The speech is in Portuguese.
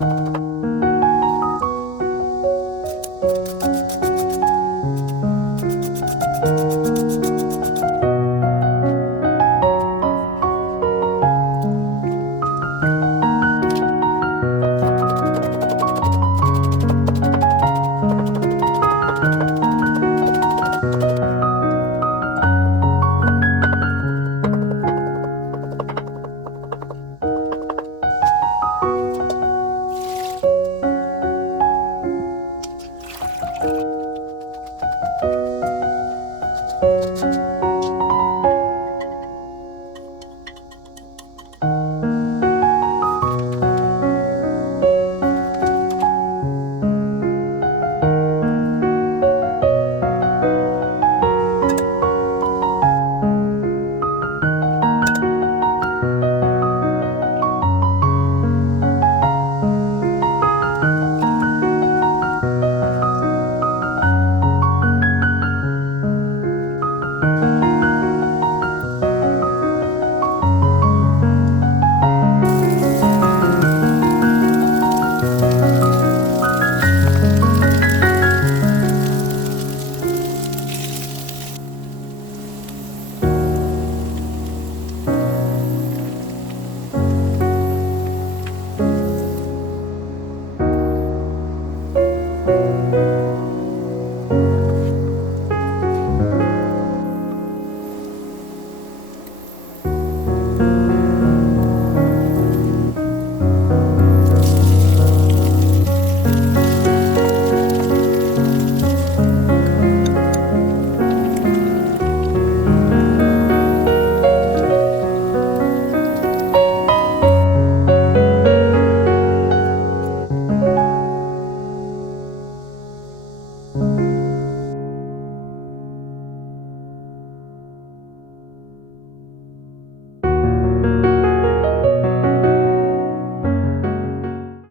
Música Música